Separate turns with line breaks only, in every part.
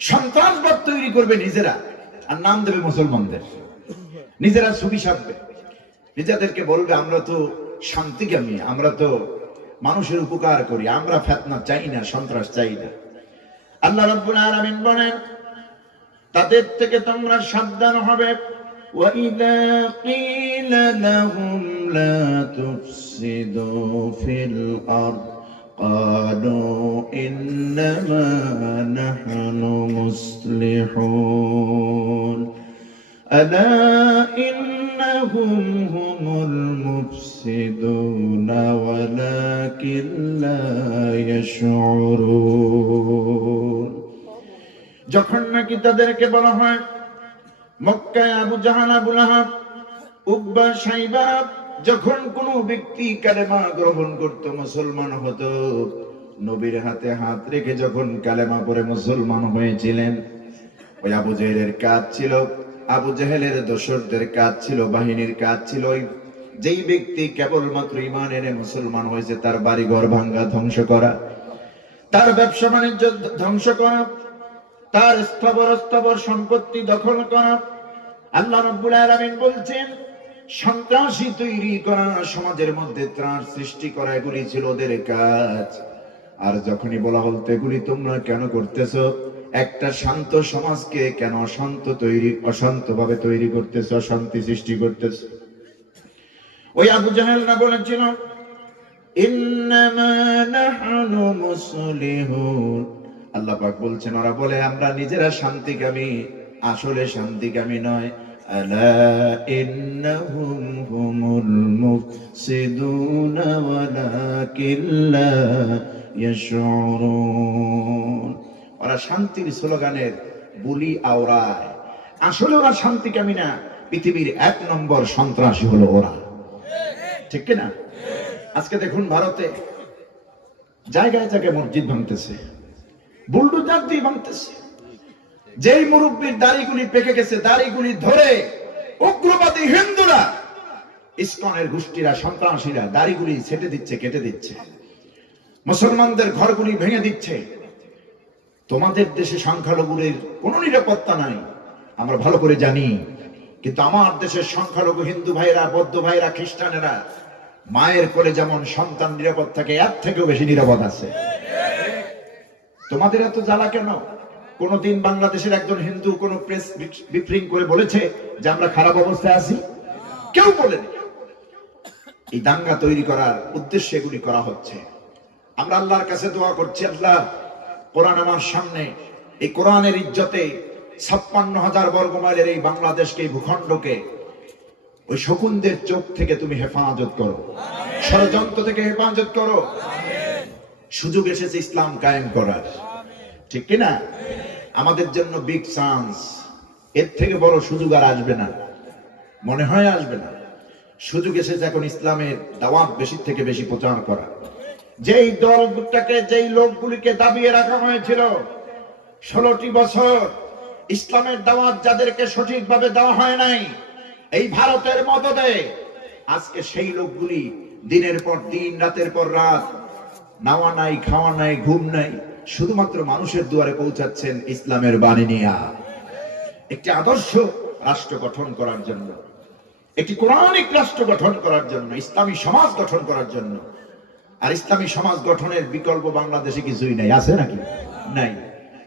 সন্ত্রাসবাদ তৈরি করবে নিজেরা আর নাম দেবে মুসলমানদের নিজেরা ছবি সাজবে নিজেদেরকে বলবে আমরা তো শান্তিকামী আমরা তো মানুষের উপকার করি আমরা ফেতনা চাই না সন্ত্রাস চাই না আল্লাহ রাব্বুল আলামিন বলেন তাদের থেকে তোমরা সাবধান হবে وَإِذَا قِيلَ لَهُمْ لَا تُفْسِدُوا فِي الْأَرْضِ قَالُوا إِنَّمَا نَحْنُ مُصْلِحُونَ أَلَا إِنَّهُمْ هُمُ الْمُفْسِدُونَ وَلَكِنْ لَا يَشْعُرُونَ যখন নাকি তাদেরকে বলা হয় মক্কায় আবু জাহান আবু লাহাব উব্বা সাইবা যখন কোন ব্যক্তি কালেমা গ্রহণ করত মুসলমান হতো, নবীর হাতে হাত রেখে যখন কালেমা পরে মুসলমান হয়েছিলেন, ওই আবু জেহেলের কাজ ছিল, আবু জেহেলের দোসরদের কাজ ছিল, বাহিনীর কাজ ছিল, ওই যেই ব্যক্তি কেবলমাত্র ইমান এনে মুসলমান হয়েছে, তার বাড়ি ঘর ভাঙ্গা, ধ্বংস করা, তার ব্যবসা বাণিজ্য ধ্বংস করা, তার স্থাবর স্থাবর সম্পত্তি দখল করা, আল্লাহ রাব্বুল আলামিন বলছেন সন্ত্রাসী তৈরি করা সমাজের মধ্যে ত্রাস সৃষ্টি করা, এগুলি ছিল ওদের কাজ। আর যখনই বলা হল, তো এগুলি তোমরা কেন করতেছ? একটা শান্ত সমাজকে কেন অশান্ত তৈরি অশান্ত ভাবে তৈরি করতেছো, অশান্তি সৃষ্টি করতেছ? ওই আবু জাহেল না বলেছিল আল্লাহ পাক বলছেন, ওরা বলে, আমরা নিজেরা শান্তিকামী আসলে শান্তিকামী নয়। আলা ইন্নাহুম হুমুল মুফসিদুনা ওয়ালাকিন লা ইয়াশউরুন ওরা শান্তির স্লোগানের বুলি আওরায় আসলে ওরা শান্তিকামী না? পৃথিবীর এক নম্বর সন্ত্রাসী হলো ওরা। ঠিক কিনা? আজকে দেখুন ভারতে জায়গায় জায়গায় মসজিদ ভাঙতেছে, বুলডোজার দিয়ে ভাঙতেছে। যেই মুরব্বীর দাড়িগুলি পেকে গেছে, দাড়িগুলি ধরে উগ্রবাদী হিন্দুরা, ইসকনের গোষ্ঠীরা, সন্ত্রাসীরা দাড়িগুলি ছেটে দিচ্ছে, কেটে দিচ্ছে। মুসলমানদের ঘরগুলি ভেঙে দিচ্ছে। তোমাদের দেশে সংখ্যালঘুদের কোনো নিরাপত্তা নাই, আমরা ভালো করে জানি। কিন্তু আমার দেশের সংখ্যালঘু হিন্দু ভাইরা বৌদ্ধ ভাইরা খ্রিস্টানেরা, মায়ের কোলে যেমন সন্তান নিরাপদ থাকে, এর থেকেও বেশি নিরাপদ আছে। তোমাদের এত জ্বালা কেন? কোনদিন বাংলাদেশের একজন হিন্দু কোন প্রেস বিফ্রিং করে বলেছে যে আমরা খারাপ অবস্থায় আছি? কেউ বলেনি। এই দাঙ্গা তৈরি করার উদ্দেশ্যে এগুলি করা হচ্ছে। আমরা আল্লাহর কাছে দোয়া করছি, আল্লাহ, কোরআন আমার সামনে, এই কোরআনের ইজ্জতে ছাপ্পান্ন হাজার বর্গ মাইলের এই বাংলাদেশকে, এই ভূখণ্ডকে, ওই শকুনদের চোখ থেকে তুমি হেফাজত করো। ষড়যন্ত্র থেকে হেফাজত করো। সুযোগ এসেছে ইসলাম কায়েম করার। ঠিক কিনা? আমাদের জন্য বিগ চান্স এর থেকে বড় সুযোগ আর আসবে না। মনে হয় আসবে না। সুযোগ এসেছে এখন ইসলামের দাওয়াত বেশি থেকে বেশি প্রচার করা। যেই দলটাকে, যেই লোকগুলিকে দাবিয়ে রাখা হয়েছিল, ষোলোটি বছর ইসলামের দাওয়াত যাদেরকে সঠিকভাবে দেওয়া হয় নাই, এই ভারতের মদদে আজকে সেই লোকগুলি দিনের পর দিন, রাতের পর রাত, নাওয়া নাই, খাওয়া নাই, ঘুম নাই। শুধুমাত্র মানুষের দুয়ারে পৌঁছাচ্ছেন ইসলামের বাণী নিয়া। একটি আদর্শ রাষ্ট্র গঠন করার জন্য, একটি কোরআনিক রাষ্ট্র গঠন করার জন্য, ইসলামী সমাজ গঠন করার জন্য। আর ইসলামী সমাজ গঠনের বিকল্প বাংলাদেশে কিছুই নাই। আছে নাকি? নাই।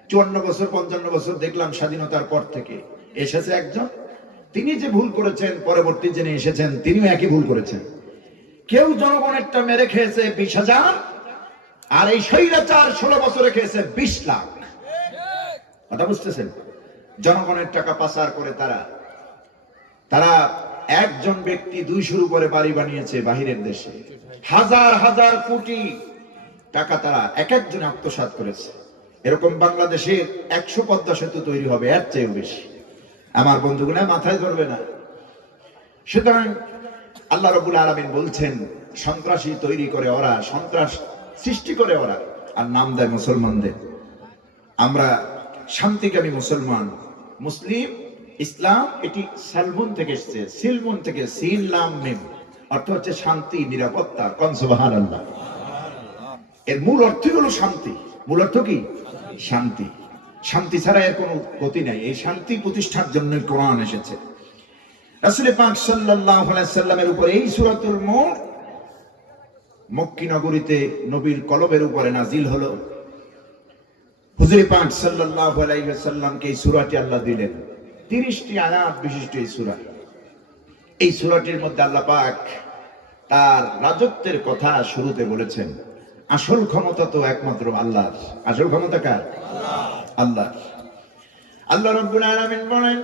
চুয়ান্ন বছর, পঞ্চান্ন বছর দেখলাম স্বাধীনতার পর থেকে। এসেছে একজন। তিনি যে ভুল করেছেন, পরবর্তী যিনি এসেছেন, তিনিও একই ভুল করেছেন। কেউ জনগণেরটা মেরে খেয়েছে বিশ হাজার আর এই স্বৈরাচার ষোলো বছরে খেয়েছে বিশ লাখ। কথা বুঝতেছেন? জনগণের টাকা পাচার করে তারা। তারা একজন ব্যক্তি দুইশোর উপরে বাড়ি বানিয়েছে বাহিরের দেশে। হাজার হাজার কোটি টাকা তারা এক একজন আত্মসাৎ করেছে। এরকম বাংলাদেশের একশো পদ্মা সেতু তৈরি হবে, এর চেয়েও বেশি। আমার বন্ধুগুলা মাথায় ধরবে না। সুতরাং আল্লাহ রবুল আলমিন বলছেন, সন্ত্রাসী তৈরি করে ওরা, সন্ত্রাস সৃষ্টি করে ওরা। আর নাম দেয় মুসলমানদের। আমরা শান্তিকামী মুসলমান, মুসলিম, ইসলাম, এটি সালমুন থেকে এসছে। সিলমুন থেকে সিন লাম মিম। অর্থ হচ্ছে শান্তি, নিরাপত্তা কনসবাহার আল্লাহ এর মূল অর্থই হলো শান্তি। মূল অর্থ কি? শান্তি। শান্তি ছাড়া এর কোনো গতি নাই। এই শান্তি প্রতিষ্ঠার জন্য কোরআন এসেছে। রাসূল পাক সাল্লাল্লাহু আলাইহি সাল্লামের উপর এই সূরাতুল মুলক মক্কি নগরীতে নবীর কলবের উপরে নাজিল হলো। আলাইহি ওয়াসাল্লামকে এই সূরাটি আল্লাহ দিলেন। 30টি আয়াত বিশিষ্ট এই সূরা। এই সূরাটির মধ্যে আল্লাহ পাক তার রাজত্বের কথা শুরুতে বলেছেন। আসল ক্ষমতা তো একমাত্র আল্লাহর। আসল ক্ষমতা কার? আল্লাহ আল্লাহ রাব্বুল আলামিন বলেন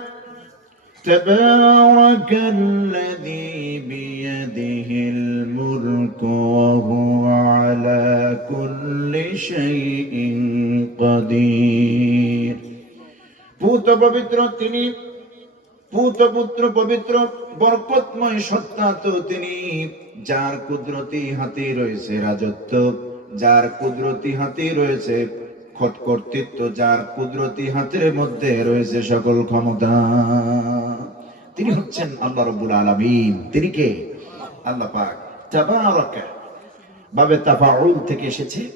تبارك الذي بيده الملك وهو على كل شيء قدير পুত পবিত্র তিনি পুত পুত্র পবিত্র বরকতময় সত্তা তো তিনি যার কুদরতি হাতে রয়েছে রাজত্ব যার কুদরতি হাতে রয়েছে খট কর্তৃত্ব যার কুদরতি হাতের মধ্যে রয়েছে সকল ক্ষমতা তিনি হচ্ছেন আল্লাহ রব্বুল আলামিন। তিনি কে? আল্লাহ পাক। তাবারাকা। বাবে তাফাউল থেকে এসেছে।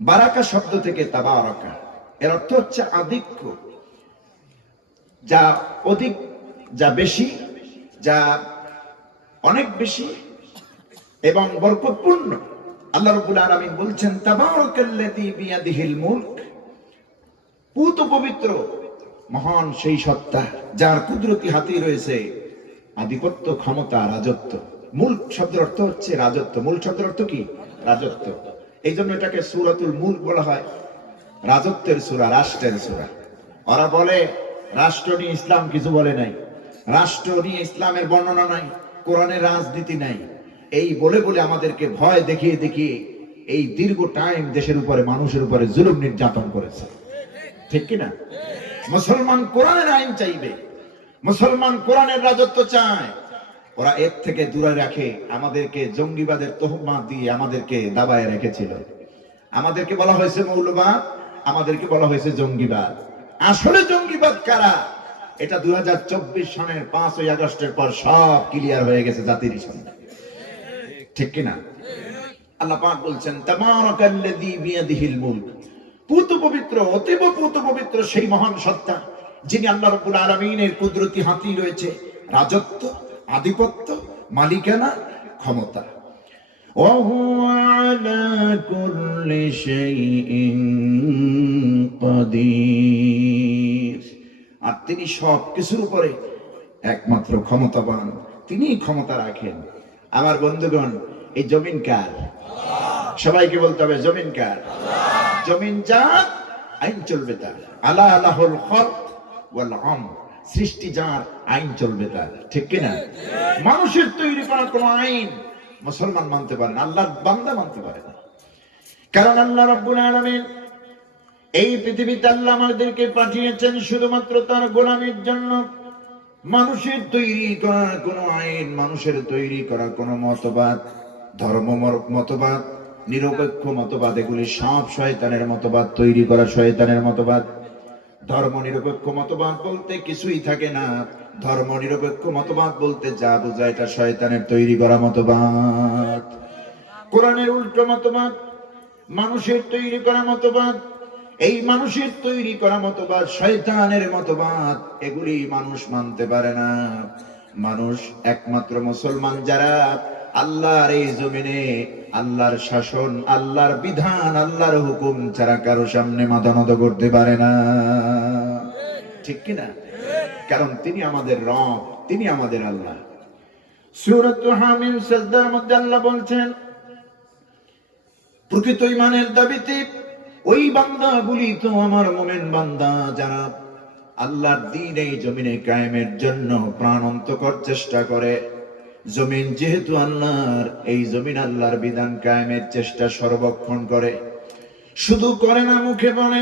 বারাকা শব্দ থেকে তাবারাকা। এর অর্থ হচ্ছে আধিক্য। যা অধিক, যা বেশি, যা অনেক বেশি এবং বরকতপূর্ণ। আল্লাহ রাব্বুল আলামিন বলছেন, তাবারাকাল্লাযী বিয়াদিহিল মুলক। পুত পবিত্র। মহান সেই সত্তা যার কুদরতি হাতে রয়েছে, আধিপত্য, ক্ষমতা, রাজত্ব। মূল শব্দের অর্থ হচ্ছে রাজত্ব। মূল শব্দের অর্থ কি? রাজত্ব। এই জন্য এটাকে সুরাতুল মূল বলা হয়। রাজত্বের সুরা, রাষ্ট্রের সুরা। ওরা বলে, রাষ্ট্র নিয়ে ইসলাম কিছু বলে নাই। রাষ্ট্র নিয়ে ইসলামের বর্ণনা নাই, কোরআনের রাজনীতি নাই। এই বলে বলে আমাদেরকে ভয় দেখিয়ে দেখিয়ে এই দীর্ঘ টাইম দেশের উপরে, মানুষের উপরে জুলুম নির্যাতন করেছে। ঠিক কিনা? মুসলমান কোরআনের আইন চাইবে। মুসলমান কোরআনের রাজত্ব চায়। ওরা এর থেকে দূরে রাখে, আমাদেরকে জঙ্গিবাদের তহমা দিয়ে আমাদেরকে দাবায় রেখেছিল। আমাদেরকে বলা হয়েছে মৌলবাদ, আমাদেরকে বলা হয়েছে জঙ্গিবাদ। আসলে জঙ্গিবাদ কারা? এটা দুই হাজার চব্বিশ সনের পাঁচই আগস্টের পর সব ক্লিয়ার হয়ে গেছে জাতির সামনে। ঠিক কিনা? আল্লাহ পাক বলছেন, তাবারাকাল্লাযী বিয়াদিহিল মুলক। পুত পবিত্র অতীব পুত পবিত্র সেই মহান সত্তা যিনি আল্লাহ রাব্বুল আলামিনের কুদরতি হাতি রয়েছে রাজত্ব আধিপত্য মালিকানা ক্ষমতা وهو على كل شيء قدير আর তিনি সব কিছুর উপরে একমাত্র ক্ষমতাবান তিনি ক্ষমতা রাখেন আমার বন্ধুগণ এই জমিন কার সবাইকে বলতে হবে জমিন কার জমিন যার আইন চলবে তার। আলা আলাহুল সৃষ্টি যার, আইন চলবে তার। ঠিক কিনা? মানুষের তৈরি করা কোন আইন মুসলমান মানতে পারে না, আল্লাহর বান্দা মানতে পারে না। কারণ আল্লাহ রাব্বুল আলামিন এই পৃথিবীতে আল্লাহ আমাদেরকে পাঠিয়েছেন শুধুমাত্র তার গোলামের জন্য। মানুষের তৈরি করা কোন আইন, মানুষের তৈরি করা কোন মতবাদ, ধর্ম মতবাদ নিরপেক্ষ মতবাদ এগুলি সব শয়তানের মতবাদ, তৈরি করা শয়তানের মতবাদ। ধর্ম নিরপেক্ষ মতবাদ বলতে কিছুই থাকে না। ধর্ম নিরপেক্ষ মতবাদ বলতে যা বোঝায় এটা শয়তানের তৈরি করা মতবাদ। কোরআনের উল্টো মতবাদ, মানুষের তৈরি করা মতবাদ, এই মানুষের তৈরি করা মতবাদ শয়তানের মতবাদ, এগুলি মানুষ মানতে পারে না। মানুষ একমাত্র মুসলমান যারা আল্লাহর এই জমিনে আল্লাহর শাসন, আল্লাহর বিধান, আল্লাহর হুকুম ছাড়া কারও সামনে মাথা নত করতে পারে না। ঠিক কিনা কারণ তিনি আমাদের রব, তিনি আমাদের আল্লাহ। হামিম আল্লাহ বলছেন দাবিতে ওই তো আমার মোমেন বান্দা যারা দিন এই জমিনে কায়েমের জন্য প্রাণ চেষ্টা করে। জমিন যেহেতু আল্লাহর এই জমিন আল্লাহর বিধান কায়েমের চেষ্টা সর্বক্ষণ করে শুধু করে না মুখে বলে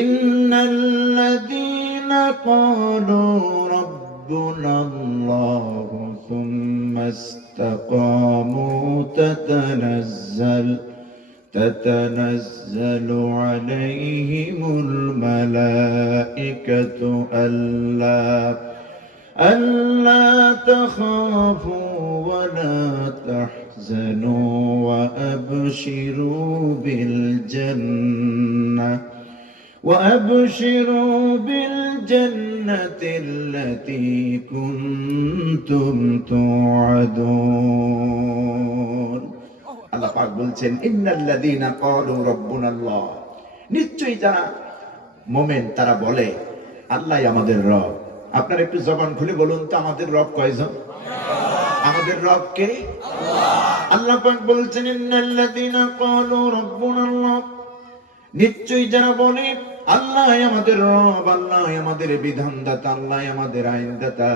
ইন্নাল্লাযীনা ক্বালু রাব্বুনাল্লাহু সুম্মা ইসতাকামু তাতানাজ্জাল تتنزل عليهم الملائكة ألا ألا تخافوا ولا تحزنوا وأبشروا بالجنة وأبشروا بالجنة التي كنتم توعدون আল্লাহ পাক বলছেন ইন্নাল্লাযীনা ক্বালু রাব্বুনাল্লাহ নিশ্চয়ই যারা মোমেন তারা বলে আল্লাহই আমাদের রব আপনারা একটু জবান খুলে বলুন তো, আমাদের রব কয়জন? আমাদের রব কে? আল্লাহ পাক বলছেন, ইন্নাল্লাযীনা ক্বালু রাব্বুনাল্লাহ। নিশ্চয়ই যারা বলে আল্লাহ আমাদের রব আল্লাহ আমাদের বিধানদাতা আল্লাহ আমাদের আইনদাতা।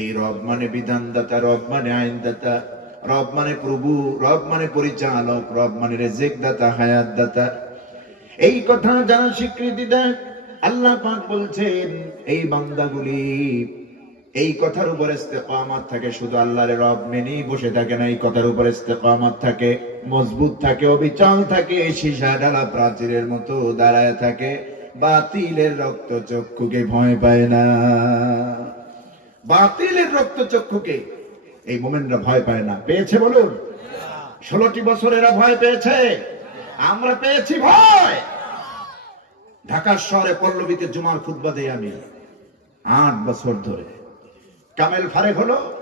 এই রব মানে বিধানদাতা, রব মানে আইনদাতা। রব মানে প্রভু, রব মানে পরিচালক, রব মানে রেজেক দাতা হায়াত দাতা এই কথা যারা স্বীকৃতি দেয় আল্লাহ পাক বলছেন, এই বান্দাগুলি, এই কথার উপর ইস্তেকামাত থাকে। শুধু আল্লাহর রব মেনেই বসে থাকে না, এই কথার উপর ইস্তেকামাত থাকে, মজবুত থাকে, অবিচল থাকে, সীসা ঢালা প্রাচীরের মতো দাঁড়ায় থাকে, বাতিলের রক্ত চক্ষুকে ভয় পায় না। বাতিলের রক্ত চক্ষুকে এই মোমেনরা ভয় পায় না। পেয়েছে বলুন? ষোলোটি বছর এরা ভয় পেয়েছে? আমরা পেয়েছি ভয়! ঢাকার শহরে পল্লবীতে জুমার খুতবা দেই আমি। আট বছর ধরে। কামেল ফারেক হলো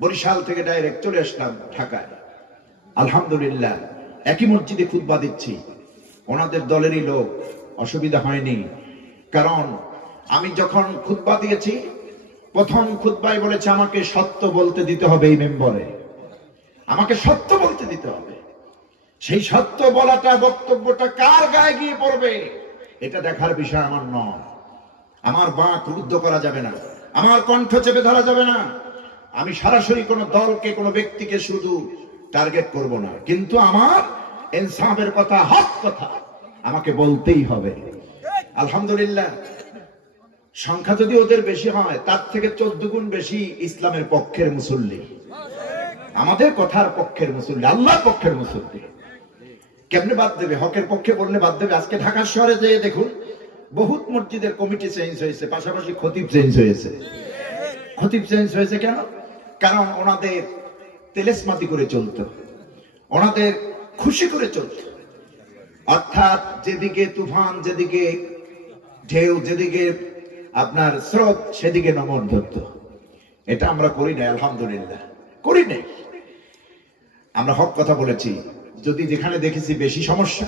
বরিশাল থেকে ডাইরেক্ট চলে আসলাম ঢাকায়। আলহামদুলিল্লাহ, একই মসজিদে খুতবা দিচ্ছি। ওনাদের দলেরই লোক, অসুবিধা হয়নি। কারণ আমি যখন খুতবা দিয়েছি, প্রথম খুতবায় বলেছে আমাকে সত্য বলতে দিতে হবে এই মেম্বরে। আমাকে সত্য বলতে দিতে হবে। সেই সত্য বলাটা বক্তব্যটা কার গায়ে গিয়ে পড়বে? এটা দেখার বিষয় আমার নয়। আমার বাঁক রুদ্ধ করা যাবে না। আমার কণ্ঠ চেপে ধরা যাবে না। আমি সরাসরি কোনো দলকে, কোনো ব্যক্তিকে শুধু টার্গেট করব না। কিন্তু আমার ইনসাফের কথা, হক কথা আমাকে বলতেই হবে। আলহামদুলিল্লাহ। সংখ্যা যদি ওদের বেশি হয়, তার থেকে চোদ্দ গুণ বেশি ইসলামের পক্ষের মুসল্লি। আমাদের কথার পক্ষের মুসল্লি, আল্লাহর পক্ষের মুসল্লি। কেমনে বাদ দেবে? হকের পক্ষে বললে বাদ দেবে? আজকে ঢাকা শহরে যেয়ে দেখুন, বহুত মসজিদের কমিটি চেঞ্জ হয়েছে, পাশাপাশি খতিব চেঞ্জ হয়েছে। খতিব চেঞ্জ হয়েছে কেন? কারণ ওনাদের তেলেসমাতি করে চলতো। ওনাদের খুশি করে চলতো। অর্থাৎ যেদিকে তুফান, যেদিকে ঢেউ, যেদিকে আপনার স্রোত, সেদিকে নমর ধরত। এটা আমরা করি না আলহামদুলিল্লাহ। করি নাই। আমরা হক কথা বলেছি। যদি যেখানে দেখেছি বেশি সমস্যা,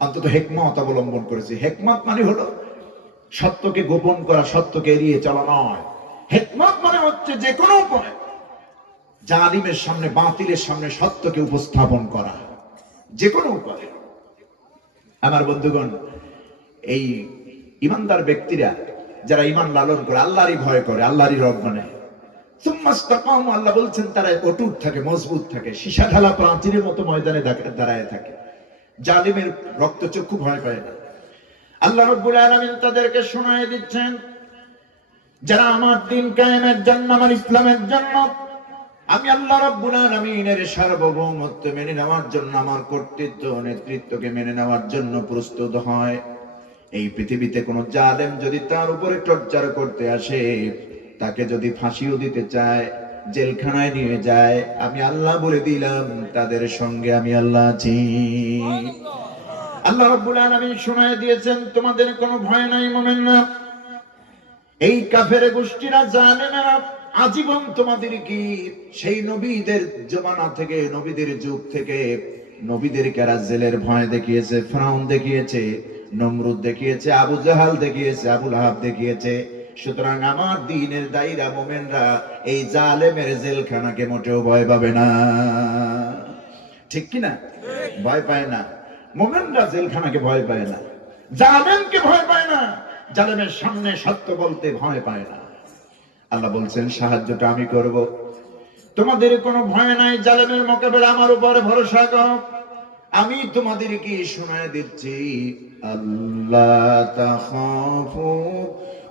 অন্তত হেকমত অবলম্বন করেছি। হেকমত মানে হলো সত্যকে গোপন করা, সত্যকে এড়িয়ে চলা নয়। হেকমত মানে হচ্ছে যে কোনো উপায়, জালিমের সামনে, বাতিলের সামনে সত্যকে উপস্থাপন করা। যে কোনো উপায়। আমার বন্ধুগণ, এই ইমানদার ব্যক্তিরা যারা ইমান লালন করে, আল্লাহরই ভয় করে, আল্লাহরই রব মানে। আল্লাহ বলছেন তারা অটুট থাকে, মজবুত থাকে, সীসা ঢালা প্রাচীরের মতো ময়দানে দাঁড়ায় থাকে। জালিমের রক্তচক্ষু ভয় পায় না। আল্লাহ রব্বুল আলামিন তাদেরকে শোনায় দিচ্ছেন, যারা আমার দিন কায়েমের জন্য, আমার ইসলামের জন্য, আমি আল্লাহ রব্বুল আলামিনের সার্বভৌমত্ব মেনে নেওয়ার জন্য, আমার কর্তৃত্ব নেতৃত্বকে মেনে নেওয়ার জন্য প্রস্তুত হয়। এই পৃথিবীতে কোন জালেম যদি তার উপরে টর্চার করতে আসে তাকে যদি ফাঁসিও দিতে চায়, জেলখানায় নিয়ে যায়, আমি আল্লাহ বলে দিলাম, তাদের সঙ্গে আমি আল্লাহ আছি। আল্লাহ রাব্বুল আলামিন শোনায় দিয়েছেন, তোমাদের কোনো ভয় নাই, মোমেন না। এই কাফের গোষ্ঠীরা জানে না আজীবন তোমাদের কি? সেই নবীদের জমানা থেকে, নবীদের যুগ থেকে নবীদের কারা জেলের ভয় দেখিয়েছে, ফ্রাউন দেখিয়েছে, নমরুদ দেখিয়েছে, আবু জাহাল দেখিয়েছে, আবুল আহাব দেখিয়েছে। সুতরাং আমার দিনের দায়ীরা মোমেনরা এই জালেমের জেলখানাকে মোটেও ভয় পাবে না। ঠিক কি না ভয় পায় না। মোমেনরা জেলখানাকে ভয় পায় না। জালেমকে ভয় পায় না। জালেমের সামনে সত্য বলতে ভয় পায় না। আল্লাহ বলছেন, সাহায্যটা আমি করব। তোমাদের কোনো ভয় নাই, জালেমের মোকাবেলা আমার উপরে ভরসা করো। আমি তোমাদেরকে শোনায় দিচ্ছি, আল্লাহ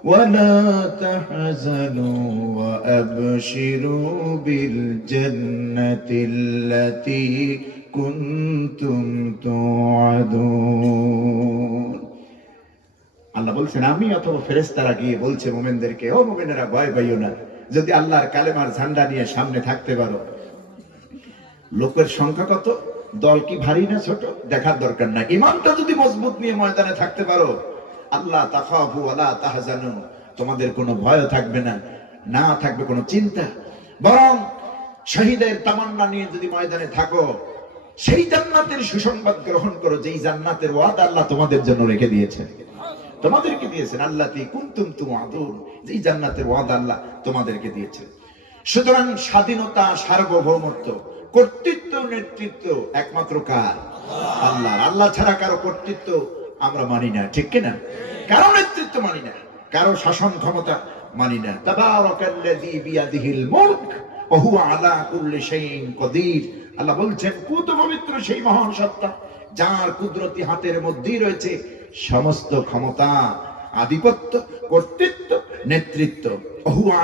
ولا تحزنوا وأبشروا بالجنة التي كنتم توعدون আল্লাহ বলছেন আমি অথবা ফেরেস্তারা গিয়ে বলছে মোমেনদেরকে ও মোমেনেরা ভয় পাইও না যদি আল্লাহর কালেমার ঝান্ডা নিয়ে সামনে থাকতে পারো লোকের সংখ্যা কত দল কি ভারী না ছোট দেখার দরকার না ইমানটা যদি মজবুত নিয়ে ময়দানে থাকতে পারো আল্লাহ তাখাফু ওয়ালা তাহজানু। তোমাদের কোনো ভয় থাকবে না না থাকবে কোনো চিন্তা। বরং শহীদের তামান্না নিয়ে যদি ময়দানে থাকো, সেই জান্নাতের সুসংবাদ গ্রহণ করো যেই জান্নাতের ওয়াদা আল্লাহ তোমাদের জন্য রেখে দিয়েছেন। তোমাদেরকে দিয়েছেন, আল্লাহ কুন্তুম তুম আদুর যেই জান্নাতের ওয়াদ আল্লাহ তোমাদেরকে দিয়েছেন। সুতরাং স্বাধীনতা, সার্বভৌমত্ব, কর্তৃত্ব, নেতৃত্ব একমাত্র কার? আল্লাহ আল্লাহ ছাড়া কারও কর্তৃত্ব আমরা মানি না, ঠিক কিনা? কারও নেতৃত্ব মানি না, কারও শাসন ক্ষমতা মানি না। আলা আল্লাহ বলছেন, কুত পবিত্র সেই মহান সত্তা, যার কুদরতি হাতের মধ্যেই রয়েছে সমস্ত ক্ষমতা, আধিপত্য, কর্তৃত্ব, নেতৃত্ব। হুয়া